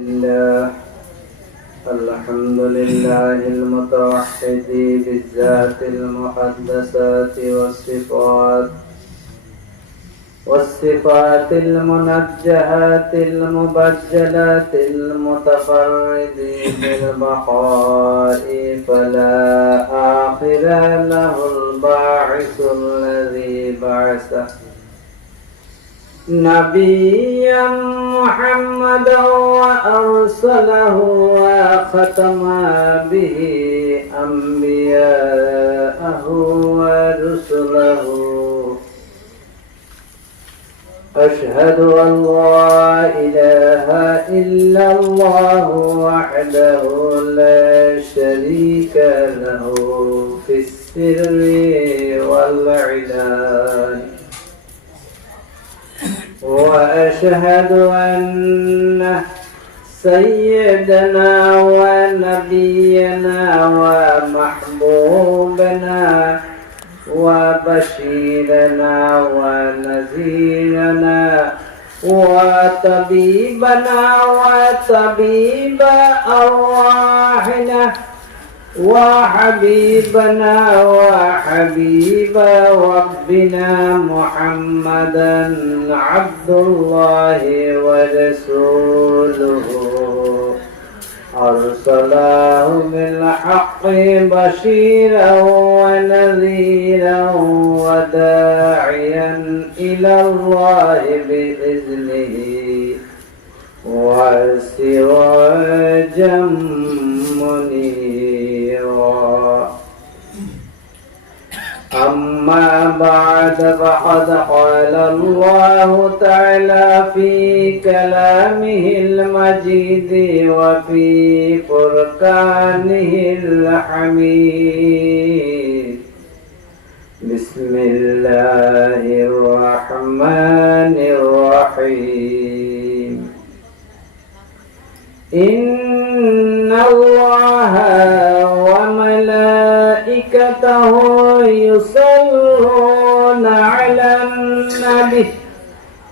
الله الحمد لله المتوحد بالذات المقدسات والصفات والصفات المنجهات المبجلات المتفرد بالبقاء فلا آخر له الباعث الذي بعثه. نبيا محمدا وأرسله وختم به أنبياءه ورسله. أشهد أن لا إله وأشهد أن سيدنا ونبينا ومحبوبنا وبشيرنا ونذيرنا وطبيبنا وطبيب أرواحنا وحبيبنا وحبيب ربنا محمدا عبد الله ورسوله. أرسله بالحق بشيرا ونذيرا وداعيا إلى الله بإذنه. وسراجا بعد فقد قال الله تعالى في كلامه المجيد وفي فرقانه الحميد. بسم الله الرحمن الرحيم. إن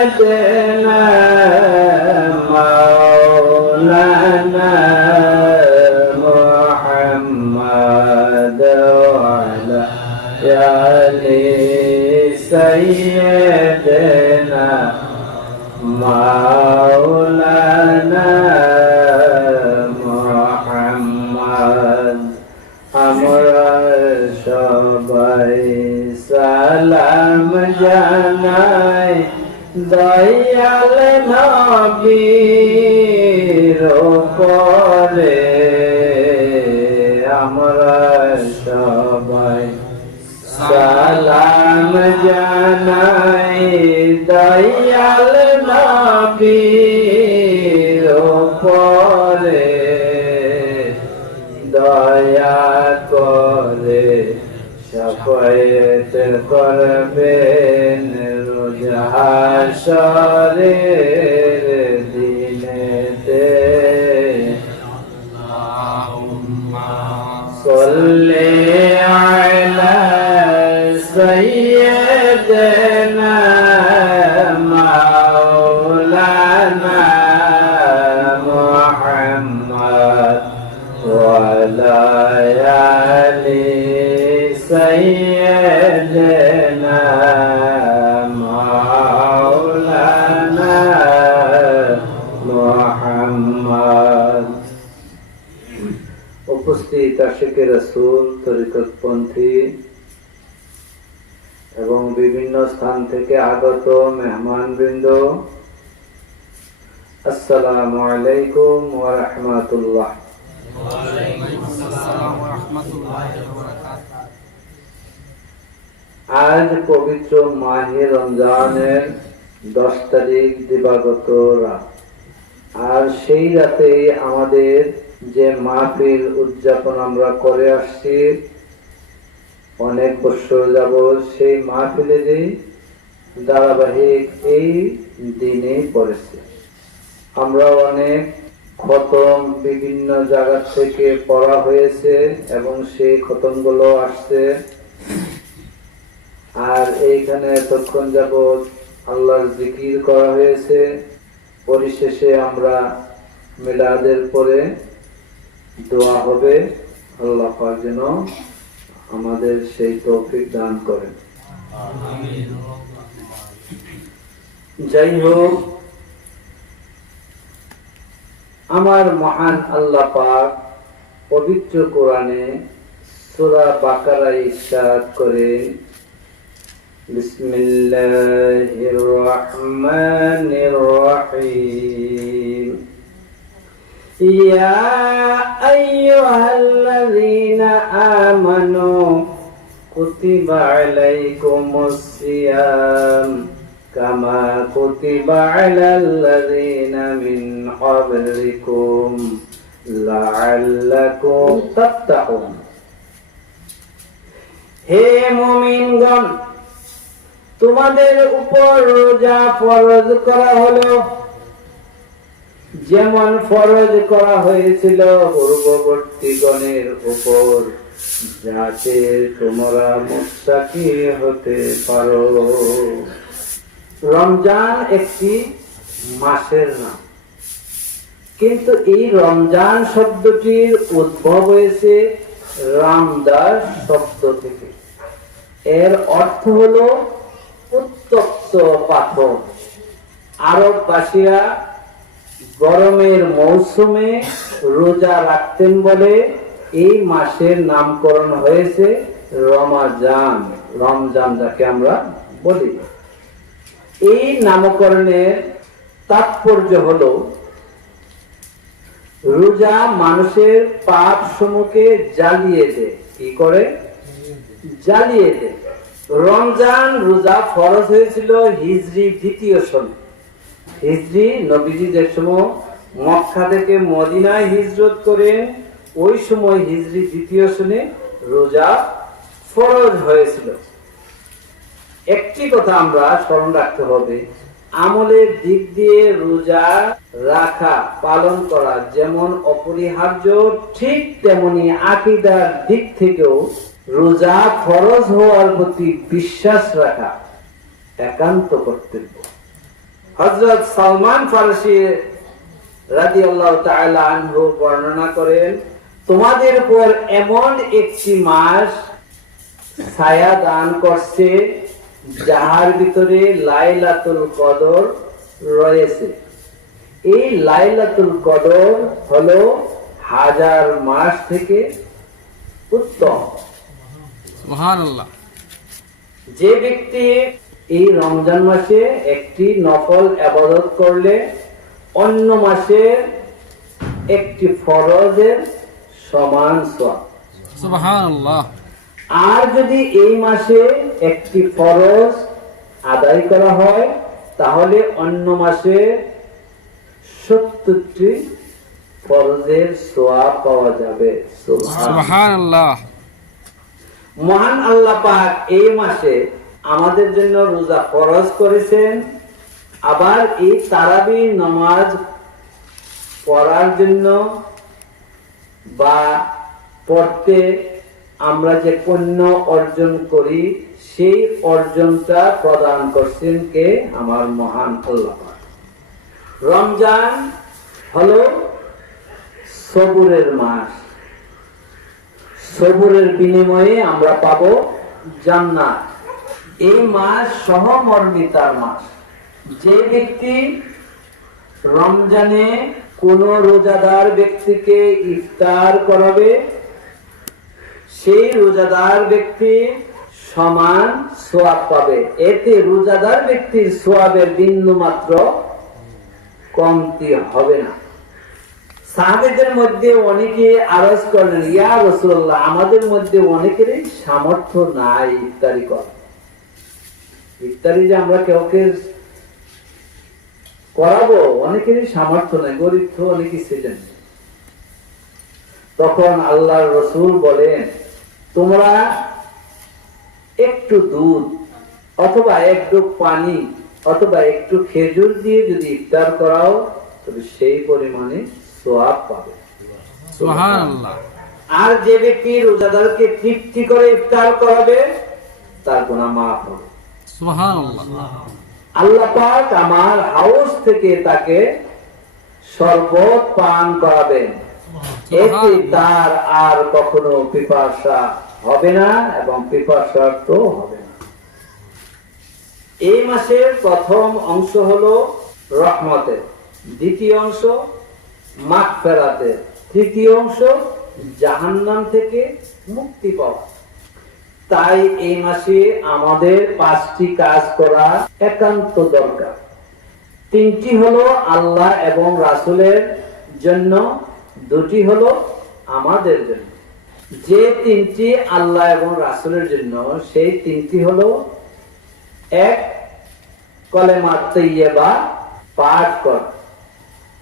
سيدنا দয়াল নবীর পরে আমরা সবাই সালাম জানাই দয়াল নবীর পরে দয়া করে সফায়ত করবেন রোজ হাসরের দিনেতে আল্লাহুম্মা সাল্লি আশেকের রসুল তরিকতপন্থী বিভিন্ন স্থান থেকে আগত মেহমানবৃন্দ, আসসালামু আলাইকুম ওয়া আজ পবিত্র মাহে রমজানের দশ তারিখ দিবাগত রাত। আর সেই রাতে আমাদের যে মাহফিল উদযাপন আমরা করে আসছি, অনেক বছর যাব সেই মাহফিলে যে ধারাবাহিক এই দিনে পড়েছে। আমরা অনেক খতম বিভিন্ন জায়গা থেকে পড়া হয়েছে এবং সেই খতমগুলো আসছে। আর এইখানে এতক্ষণ যাবৎ আল্লাহর জিকির করা হয়েছে। পরিশেষে আমরা মিলাদের পরে দোয়া হবে আল্লাহ পাক যেন আমাদের সেই তৌফিক দান করেন যাই হোক আমার মহান আল্লাহ পাক পবিত্র কোরআনে সূরা বাকারা ইরশাদ করেন بسم الله الرحمن الرحيم يا أيها الذين آمنوا كتب عليكم الصيام كما كتب على الذين من قبلكم لعلكم تتقون হে মুমিনগণ তোমাদের উপর রোজা ফরজ করা হলো যেমন ফরজ করা হয়েছিল পূর্ববর্তী গণের উপর, যাতে তোমরা মুস্তাকি হতে পারো। রমজান একটি মাসের নাম। কিন্তু এই রমজান শব্দটির উদ্ভব হয়েছে রামদাস শব্দ থেকে। এর অর্থ হলো উত্তপ্ত পাথর। আরববাসীরা গরমের মৌসুমে রোজা রাখতেন বলে এই মাসের নামকরণ হয়েছে রমাজান, রমজান যাকে আমরা বলি। এই নামকরণের তাৎপর্য হলো, রোজা মানুষের পাপ সমূহকে জ্বালিয়ে দেয় কি করে? জ্বালিয়ে দেয় রমজান রোজা ফরজ হয়েছিল হিজরি দ্বিতীয় সনে। হিজরি নবীজি যে সময় মক্কা থেকে মদিনায় হিজরত করেন, ওই সময় হিজরি দ্বিতীয় সনে রোজা ফরজ হয়েছিল। একটি কথা আমরা স্মরণ রাখতে হবে, আমলের দিক দিয়ে রোজা রাখা, পালন করা যেমন অপরিহার্য, ঠিক তেমনি আকিদার দিক থেকেও রোজা ফরজ হওয়ার প্রতি বিশ্বাস রাখা একান্ত কর্তব্য। হজরত সালমান ফারসি রাজি আল্লাহ আনহু বর্ণনা করেন তোমাদের উপর এমন একটি মাস ছায়া দান করছে যাহার ভিতরে লাইলাতুল কদর রয়েছে। এই লাইলাতুল কদর হলো হাজার মাস থেকে উত্তম। যে ব্যক্তি এই রমজান মাসে একটি নফল আবাদত করলে অন্য মাসে একটি ফরজের সমান সুবহানাল্লাহ। আর যদি এই মাসে একটি ফরজ আদায় করা হয় তাহলে অন্য মাসে সত্তরটি ফরজের সোয়া পাওয়া যাবে। সুবহানাল্লাহ। মহান আল্লাহ পাক এই মাসে আমাদের জন্য রোজা ফরজ করেছেন। আবার এই তারাবি নামাজ পড়ার জন্য বা পড়তে আমরা যে পণ্য অর্জন করি, সেই অর্জনটা প্রদান করছেন কে? আমার মহান আল্লাহ। রমজান হলো সবুরের মাস। সবুরের বিনিময়ে আমরা পাবো জান্নাত। এই মাস সহমর্মিতার মাস। যে ব্যক্তি রমজানে কোন রোজাদার ব্যক্তিকে ইফতার করাবে, সেই রোজাদার ব্যক্তি সমান সোয়াব পাবে। এতে রোজাদার ব্যক্তির সোয়াবের বিন্দু মাত্র কমতি হবে না। সাহাবেদের মধ্যে অনেকে আরজ করলেন, ইয়া রসুল্লাহ আমাদের মধ্যে অনেকেরই সামর্থ্য নাই ইফতারি কর। ইফতারি যে আমরা কেউ কে করাবো অনেকেরই সামর্থ্য নাই গরিব তো অনেকেই ছিলেন। তখন আল্লাহ রসুল বলেন তোমরা একটু দুধ অথবা একটু পানি অথবা একটু খেজুর দিয়ে যদি ইফতার করাও তবে সেই পরিমাণে সোয়াব পাবে। আর যে ব্যক্তি রোজাদারকে তৃপ্তি করে ইফতার করাবে তার গুণা মাফ হবে। আল্লাহ পাক আমার হাউস থেকে তাকে শরবত পান করাবেন। এতে তার আর কখনো পিপাসা হবে না এবং হবে না। এই মাসের প্রথম অংশ হলো রহমতের দ্বিতীয় অংশ মাখ ফেরাতে তৃতীয় অংশ জাহান্নাম থেকে মুক্তি পাওয়া। তাই এই মাসে আমাদের পাঁচটি কাজ করা একান্ত দরকার। তিনটি হলো আল্লাহ এবং রাসুলের জন্য, দুটি হলো আমাদের জন্য। যে তিনটি আল্লাহ এবং রাসুলের জন্য, সেই তিনটি হলো এক, কলেমা তৈয়বা পাঠ করা।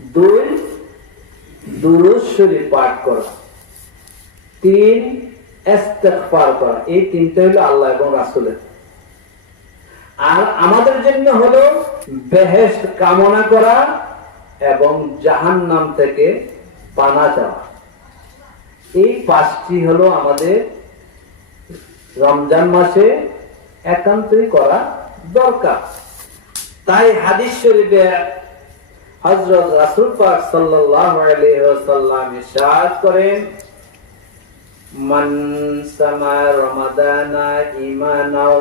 দুই, দুরুদ শরীফ পাঠ করা। তিন ইস্তেগফার করা। এই তিনটা হলো আল্লাহ এবং রাসূলের। আর আমাদের জন্য হলো বেহেশত কামনা করা এবং জাহান্নাম থেকে পানা চাওয়া। এই পাঁচটি হলো আমাদের রমজান মাসে একান্তই করা দরকার। তাই হাদিস শরীফে হযরত রাসূল পাক ওয়াসাল্লাম ইরশাদ করেন মান সামা রমাদানা ঈমানাও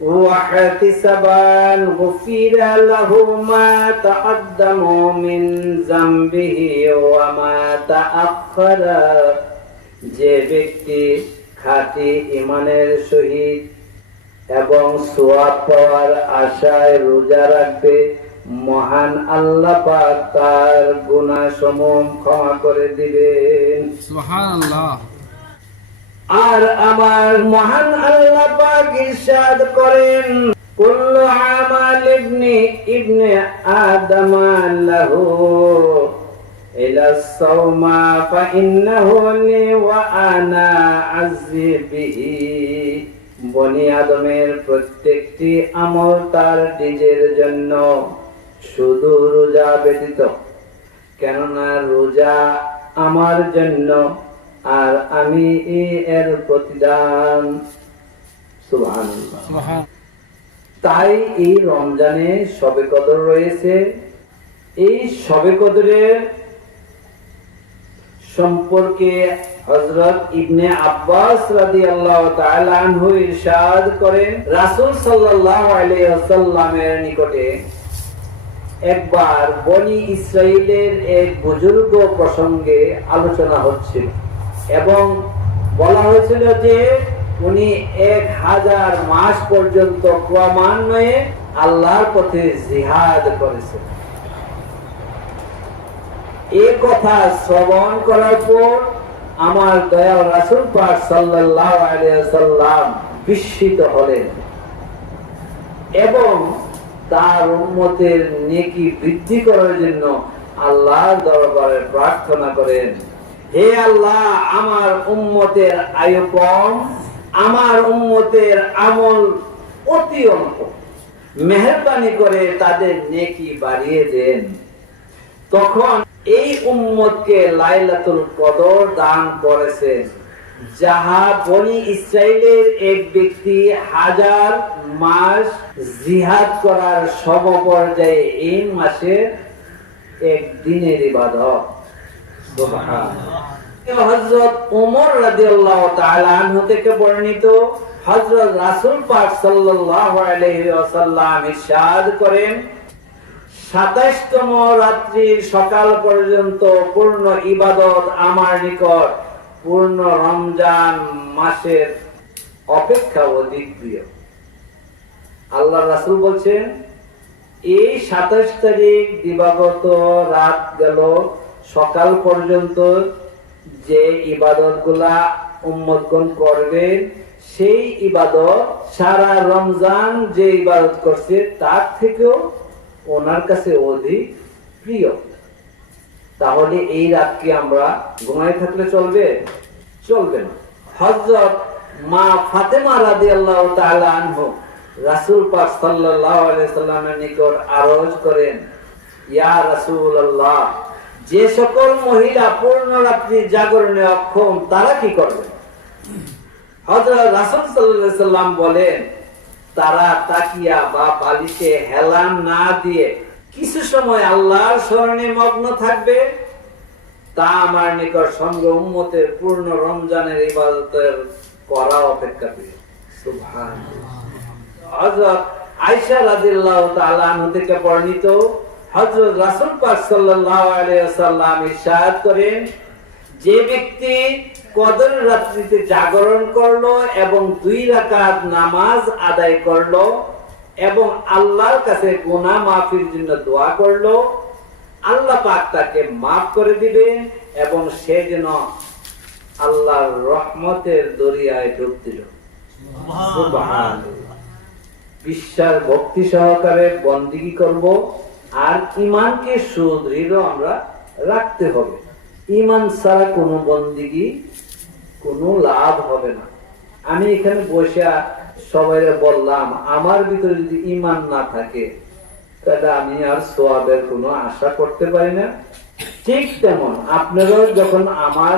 واحتسبا غفر له ما تقدم من ذنبه وما تأخر যে ব্যক্তি খাঁটি ইমানের সহিত এবং সোয়াব পাওয়ার আশায় রোজা রাখবে মহান আল্লাহ পাক তার গুনাহ সমূহ ক্ষমা করে দিবেন। সুবহানাল্লাহ। আর আমার মহান আল্লাহ পাক ইরশাদ করেন কুল্লু আমাল ইবনি ইবনে আদম লাহু ইলা সাওমা ফাইন্নাহু লি ওয়া আনা আযজি বিহি। বনি আদমের প্রত্যেকটি আমল তার নিজের জন্য। শুধু রোজা ব্যতীত কেননা রোজা আমার জন্য আর আমি এর প্রতিদান। তাই এই রমজানে সবে কদর রয়েছে। এই সবে কদরের সম্পর্কে হযরত ইবনে আব্বাস রাদিয়াল্লাহু তাআলা আনহু ইরশাদ করেন রাসূল সাল্লাল্লাহু আলাইহি ওয়াসাল্লামের নিকটে একবার বনি ইসরাইলের এক বুজুর্গ প্রসঙ্গে আলোচনা হচ্ছিল এবং বলা হয়েছিল যে উনি এক হাজার মাস পর্যন্ত ক্রমান্বয়ে আল্লাহর পথে জিহাদ করেছেন। এ কথা শ্রবণ করার পর আমার দয়াল রাসূল পাক সাল্লাল্লাহু আলাইহি সাল্লাম বিস্মিত হলেন এবং তার উম্মতের নেকি বৃদ্ধি করার জন্য দরবারে প্রার্থনা করেন। হে আল্লাহ, আমার আয়ু কম আমার আমল অতি অল্প। মেহরবানি করে তাদের নেকি বাড়িয়ে দেন। তখন এই উম্মতকে লাইলাতুল কদর দান করেছেন। যাহা বনি ইসরায়েলের এক ব্যক্তি হাজার মাস জিহাদ করার সম পর্যায়ে এই মাসে এক দিনের ইবাদত। হযরত ওমর রাদিয়াল্লাহু তাআলা আনহু থেকে বর্ণিত হযরত রাসূল পাক সাল্লাল্লাহু আলাইহি ওয়াসাল্লাম ইরশাদ করেন সাতাইশতম রাত্রির সকাল পর্যন্ত পূর্ণ ইবাদত আমার নিকট। পূর্ণ রমজান মাসের অপেক্ষা অধিক প্রিয়। আল্লাহ রাসুল বলছেন, এই সাতাশ তারিখ দিবাগত রাত গেল, সকাল পর্যন্ত যে ইবাদতগুলা উম্মতগণ করবে, সেই ইবাদত সারা রমজান যে ইবাদত করছে, তার থেকেও ওনার কাছে অধিক প্রিয়। তাহলে এই রাতকে আমরা ঘুমাই থাকলে চলবে? চলবে না। হজরত মা ফাতেমা রাদিয়াল্লাহু তাআলা আনহু রাসূল পাক আলাইহি সাল্লামের নিকট আরজ করেন, ইয়া রাসূলুল্লাহ, যে সকল মহিলা পূর্ণ রাত্রি জাগরণে অক্ষম, তারা কি করবে? হযরত রাসূল সাল্লাম বলেন, তারা তাকিয়া বা বালিশে হেলান না দিয়ে কিছু সময় আল্লাহর স্মরণে মগ্ন থাকবে। তা আমার নিকট সঙ্গ উম্মতের পূর্ণ রমজানের ইবাদতের করা। অপেক্ষা রাদিয়াল্লাহু থেকে বর্ণিত রাসূল করেন, যে ব্যক্তি কদর রাত্রিতে জাগরণ করল এবং দুই রাকাত নামাজ আদায় করল এবং আল্লাহর কাছে গুনাহ মাফির জন্য দোয়া করল। আল্লাহ পাক তাকে মাফ করে দিবে এবং সে যেন আল্লাহর রহমতের দরিয়ায় ডুব দিল। বিশ্বাস ভক্তি সহকারে বন্দিগি করব। আর ইমানকে সুদৃঢ় আমরা রাখতে হবে। ইমান ছাড়া কোনো বন্দিগি কোনো লাভ হবে না। আমি এখানে বসে সবাই বললাম, আমার ভিতরে যদি ইমান না থাকে, তাহলে আমি আর সোয়াবের কোনো আশা করতে পারি না। ঠিক তেমন, আপনারাও যখন আমার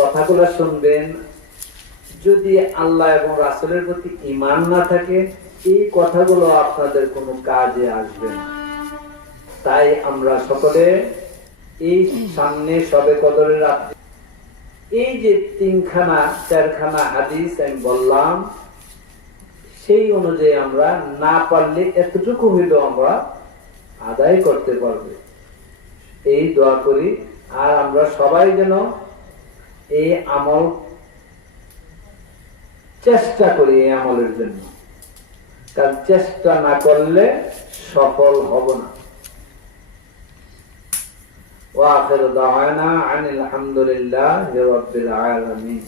কথাগুলো শুনবেন, যদি আল্লাহ এবং রাসুলের প্রতি ইমান না থাকে, এই কথাগুলো আপনাদের কোনো কাজে আসবে না। তাই আমরা সকলে এই সামনে সবে কদরের রাত্রি, এই যে তিনখানা, চারখানা হাদিস আমি বললাম সেই অনুযায়ী আমরা না পারলে এতটুকু হইলেও আমরা আদায় করতে পারবে। এই দোয়া করি, আর আমরা সবাই যেন এই আমল চেষ্টা করি এই আমলের জন্য। কারণ চেষ্টা না করলে সফল হব না। ওয়া আখির দাওয়ানা আনিল হামদুলিল্লাহ রাব্বিল আলামিন।